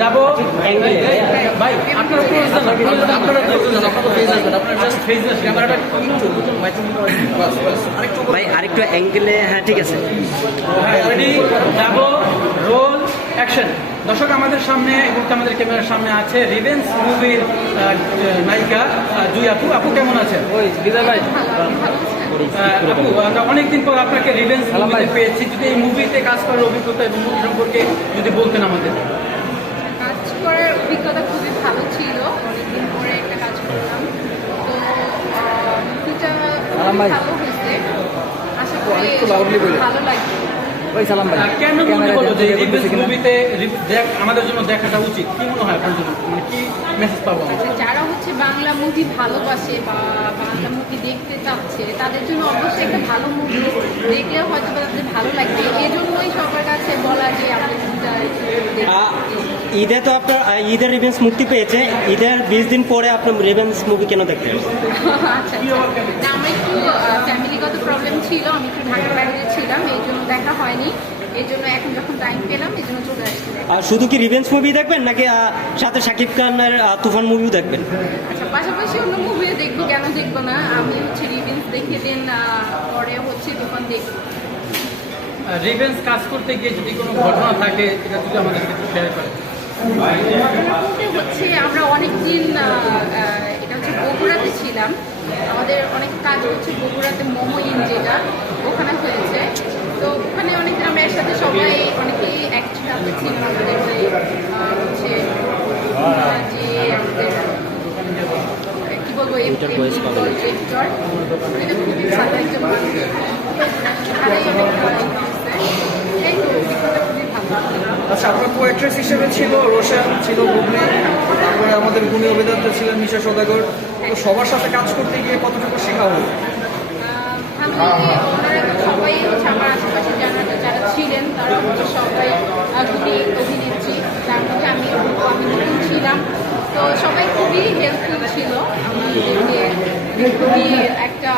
যাবো ভাই, আপনারা ক্যামেরাটা ভাই আরেকটু অ্যাঙ্গেলে, হ্যাঁ ঠিক আছে। রেডি, যাবো, রোল, অ্যাকশন। দর্শক, আমাদের সামনে এবং আমাদের ক্যামেরার সামনে আছে রিভেঞ্জ মুভির নায়িকা জুই আপু। আপু কেমন আছেন? ওই বিজয় ভাই, আপু অনেকদিন পর আপনাকে রিভেঞ্জ মুভিতে পেয়েছি। যদি এই মুভিতে কাজ করার অভিজ্ঞতা এবং মুভি সম্পর্কে যদি বলতেন আমাদের। কাজ করার অভিজ্ঞতা খুবই ভালো ছিল, অনেকদিন পরে একটা কাজ করলাম। তো মুভিটা ভালো হয়েছে, আশা করি ভালো লাগবে। কেন মনে হলো যে রিভেঞ্জ মুভিতে আমাদের জন্য দেখাটা উচিত? কি মনে হয় আপনার জন্য, মানে কি মেসেজ পাবো আমরা? যারা হচ্ছে বাংলা মুভি ভালোবাসে বা বাংলা মুভি দেখতে চাচ্ছে, তাদের জন্য অবশ্যই একটা ভালো মুভি দেখলে হয়তো তাদের ভালো লাগবে। এজন্যই সবার কাছে বলা যে আমাদের ঈদে তো আপনার ঈদের রিভেঞ্জ মুক্তি পেয়েছে, ঈদের 20 দিন পরে আপনার রিভেঞ্জ মুভি কেন দেখতেন? আচ্ছা, না, আমার একটু ফ্যামিলিগত প্রবলেম ছিল, আমি একটু ঢাকার বাইরে ছিলাম, এই জন্য দেখা হয়নি। এই জন্য এখন যখন টাইম পেলাম, এই জন্য চলে আসছি। আর শুধু কি রিভেঞ্জ মুভি দেখবেন নাকি সাথে শাকিব খানের তুফান মুভিও দেখবেন? আচ্ছা, পাশাপাশি অন্য মুভিও দেখবো, কেন দেখবো না। আমি হচ্ছে রিভেঞ্জ দেখে দেন, পরে হচ্ছে তুফান দেখবো। রিভেঞ্জ কাজ করতে গিয়ে যদি কোনো ঘটনা থাকে, এটা যদি আমাদের সাথে শেয়ার করেন। ঘটনা বলতে হচ্ছে আমরা অনেকদিন এটা হচ্ছে বগুড়াতে ছিলাম, আমাদের অনেক কাজ হচ্ছে বগুড়াতে মোমো ইন যেটা ওখানে হয়েছে। তো ওখানে অনেকদিন আমরা এর সাথে সবাই অনেকেই একসাথে ছিলাম। আমাদের যে হচ্ছে যে আমাদের কি বলবো, এডিটর খুবই ভালো একজন মানুষ। সেখানেই অনেক ভালো হয়েছে, এই তো অভিজ্ঞতা খুবই ভালো। আচ্ছা, আপনার কো-অ্যাক্ট্রেস হিসেবে ছিল রোশন, ছিল বুবলি, তারপরে আমাদের গুণী অভিনেতা ছিলেন মিশা সওদাগর। তো সবার সাথে কাজ করতে গিয়ে কতটুকু শেখা হলো? ওনারা তো সবাই হচ্ছে আমার আশেপাশে যারা ছিলেন, তারা হচ্ছে সবাই গুণী অভিনেত্রী, তার মধ্যে আমি নতুন ছিলাম। তো সবাই খুবই হেল্পফুল ছিল আমাদেরকে, খুবই একটা